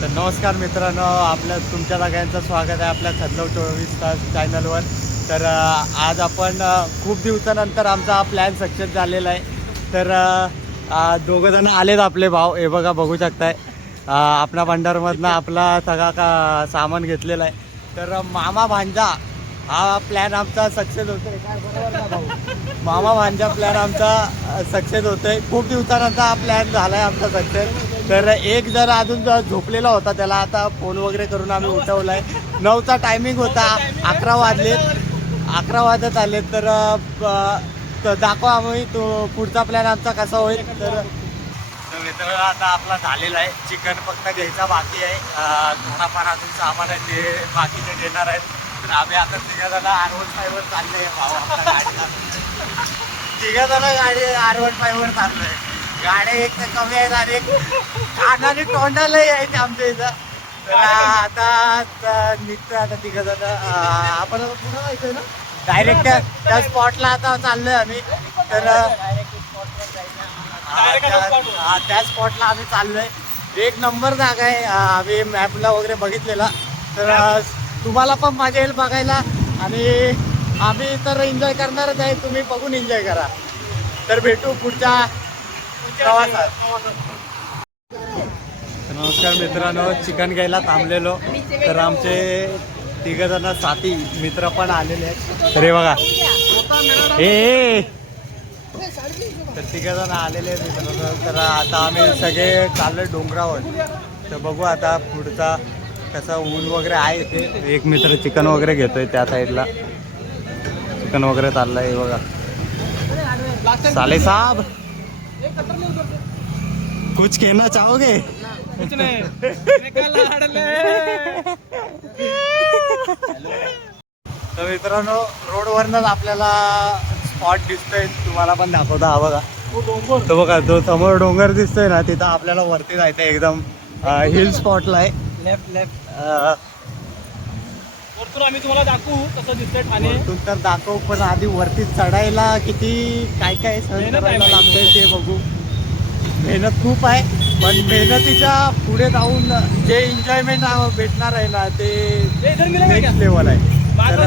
तर नमस्कार मित्रांनो, आपल्या तुमच्या सगळ्यांचं स्वागत आहे आपल्या खदलव 24 तास चॅनलवर. तर आज आपण खूप दिवसानंतर आमचा हा प्लॅन सक्सेस झालेला आहे. तर दोघंजण आलेत आपले भाऊ, हे बघा बघू शकताय. आपल्या भंडारमधनं आपला सगळा सामान घेतलेला आहे. तर मामा भांजा हा प्लॅन आमचा सक्सेस होतोय. काय बरोबर ना भाऊ? मामा भांजा प्लॅन आमचा सक्सेस होतोय. खूप दिवसानंतर हा प्लॅन झाला आहे आमचा सक्सेस. तर एक जर अजून झोपलेला होता, त्याला आता फोन वगैरे करून आम्ही उठवला आहे. 9चा टायमिंग होता, 11 वाजत आले. तर दाखवा आम्ही तो पुढचा प्लॅन आमचा कसा होईल. तर मित्रांनो आता आपला झालेला आहे. चिकन फक्त घ्यायचा बाकी आहे. थोडाफार अजून सामान आहे ते बाकीचे देणार आहेत. तर आम्ही आता तिघाजण R15 वर चाललोय भाऊ आपल्या गाडीला. तिघाजण गाडी R15 वर चाललोय. गाड्या एक तर कमी आहेत आणि कानाने तोंडालाही आहेत आमच्या इथं. तर आता निघतो आता तिघाजण. आपण आता पुढं जायचंय ना डायरेक्ट त्या स्पॉटला आता चाललोय आम्ही. तर त्या स्पॉटला आम्ही चाललोय. एक नंबर जागा आहे. आम्ही मॅपला वगैरे बघितलेला. तर तुम्हाला पण मजा येईल बघायला आणि आम्ही तर एन्जॉय करणारच आहे. तुम्ही बघून एन्जॉय करा. तर भेटू पुढच्या प्रवासात. नमस्कार मित्रांनो, चिकन घ्यायला थांबलेलो. तर आमचे तिघजण साथी मित्र पण आलेले आहेत. अरे बघा हे तर तिघजण आलेले आहेत मित्रांनो. तर आता आम्ही सगळे चाललोय डोंगरावर. तर बघू आता पुढचा कसा ऊन वगैरे आहे ते. एक मित्र चिकन वगैरे घेतोय त्या साईडला. चिकन वगैरे चाललंय बघा. साले साहब कुछ कहना चाहोगे? कुछ नहीं. तर मित्रांनो रोडवरनच आपल्याला स्पॉट दिसतोय. तुम्हाला पण दाखवता हा बघा. तो बघा तो समोर डोंगर दिसतोय ना, तिथं आपल्याला वरती जायचं एकदम हिल स्पॉटला आहे. लेफ्ट वरतून आम्ही तुम्हाला दाखवू कसं दिसतंय ठाणे. वरतून तर दाखव, पण आधी वरती चढायला किती काय काय सहन करायला लागतंय ते बघू. मेहनत खूप आहे, पण मेहनतीच्या पुढे जाऊन जे एन्जॉयमेंट भेटणार आहे ना ते नेक्स्ट लेवल आहे. तर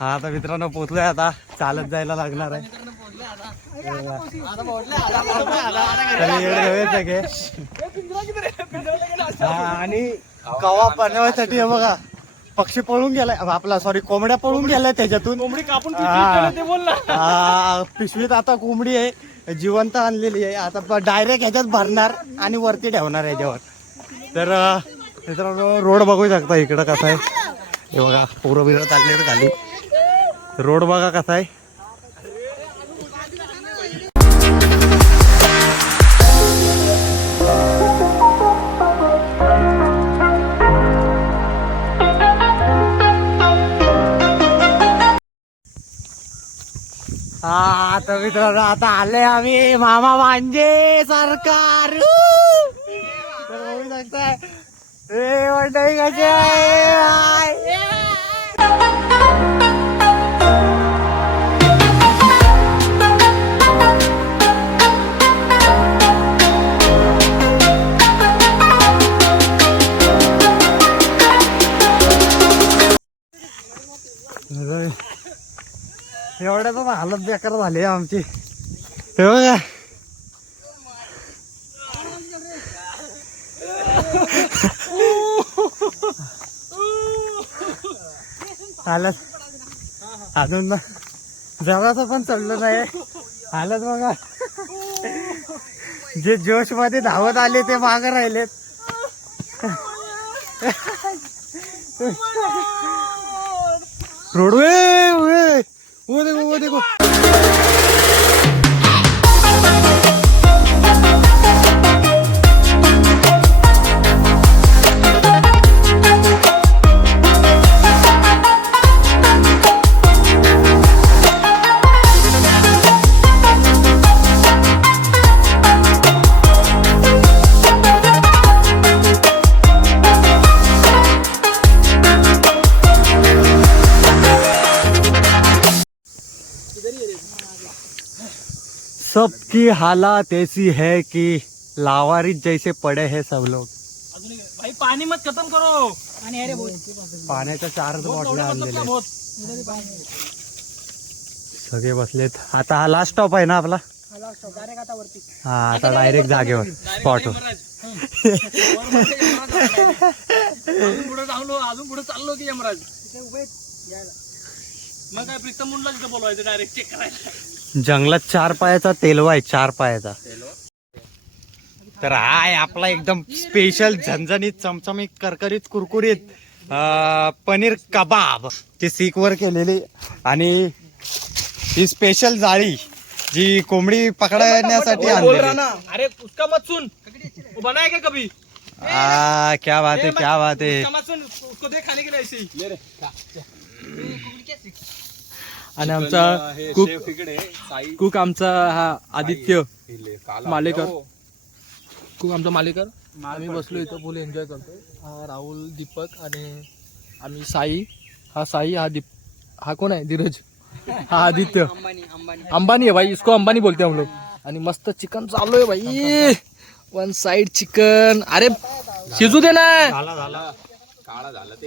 हा आता मित्रांनो पोहोचलोय. आता चालत जायला लागणार आहे. आणि कवा बनवायसाठी हे बघा पक्षी पळून गेलाय आपला, सॉरी कोंबड्या पळून गेलाय त्याच्यातून. कोंबडी कापून पिशवीत आता कोंबडी आहे जिवंत आणलेली आहे. आता डायरेक्ट ह्याच्यात भरणार आणि वरती ठेवणार ह्याच्यावर. तर मित्रांनो रोड बघू शकता इकडं कसा आहे. हे बघा पोरं बिरं चालले खाली. रोड बघा कसा आहे. हा तर मित्रांनो आता आले आम्ही मामा भांजे सरकार. तर बघू शकताय हे मंडळी कसे आहे. एवढ्याच हालत बेकार झाली आमची. हे बघा हालत अजून जरासं पण चढलं नाही. हालत बघा. जे जोश मध्ये धावत आले ते मागे राहिलेत. रोडवे वो देखो सबकी हालत ऐसी है कि लावारिस जैसे पडे है सब लोग. अजून एक. भाई पाणी मत खतम करो. पाण्याच्या 4 बहुत बॉटल्या एवढं मतलब आणलेल्या क्या आहेत. बहुत. सगळे बसलेत. आता हा लास्ट स्टॉप आहे ना आपला. हा आता डायरेक्ट जागेवर स्पॉटवर. अजून पुढे चाललो की यमराज. मग काय प्रीतम मुंडला तिथं बोलवायचं डायरेक्ट चेक करायला. जंगलात 4 पायाचा तेलवा आहे, 4 पायाचा. तर हा आहे आपला एकदम स्पेशल झणझणीत चमचमीत करकरीत कुरकुरीत पनीर कबाब ती सीकवर केलेली. आणि ही स्पेशल जाळी जी कोंबडी पकडण्यासाठी आणलेली. अरे उसका मत सुन. वो बनाया क्या कभी? क्या बात है, क्या बात है. उसका मत सुन. उसको दे खाने के लिए ऐसे ही. आणि आमचा कुक आमचा हा आदित्य मालेकर. कुक आमचा मालेकर. आम्ही बसलो इथं फुल एन्जॉय करतोय. हा राहुल, दीपक आणि आम्ही साई. हा साई, हा हा कोण आहे? धीरज. हा आदित्य. अंबानी है भाई, इसको अंबानी बोलते हम लोग. आणि मस्त चिकन चालू आहे भाई. 1 साइड चिकन. अरे शिजू दे ना.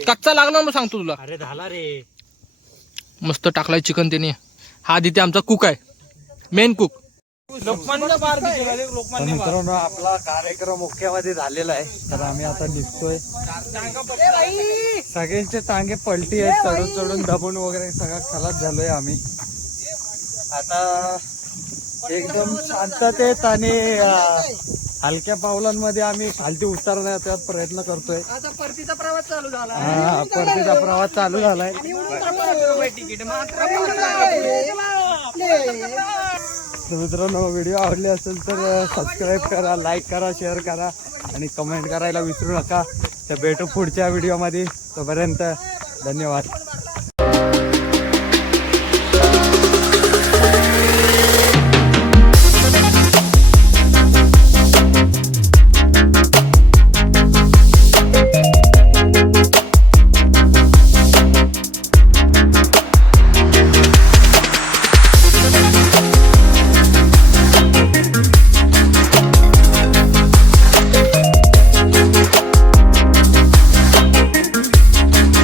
कच्चा लागला मग सांगतो तुला. अरे झाला रे. मस्त टाकलाय चिकन त्याने. हा आदित्य आमचा कुक आहे, मेन कुक. लोकमान्य बार दिखेगा, देख, तर लोकमान्य बार. मित्रांनो आपला कार्यक्रम मुख्यमध्ये झालेला आहे. तर आम्ही आता निघतोय. सगळ्यांचे टांगे पलटी आहेत, चढून चढून दबून वगैरे सगळं खलास झालोय आम्ही. आता एकदम शांततेत आणि हलक्या पावलांमध्ये आम्ही खालती उतरण्याचा प्रयत्न करतोय. आता परतीचा प्रवास चालू झाला. हा परतीचा प्रवास चालू झालाय. तर मित्रांनो व्हिडिओ आवडले असेल तर सबस्क्राईब करा, लाईक करा, शेअर करा आणि कमेंट करायला विसरू नका. तर भेटू पुढच्या व्हिडिओमध्ये. तोपर्यंत धन्यवाद.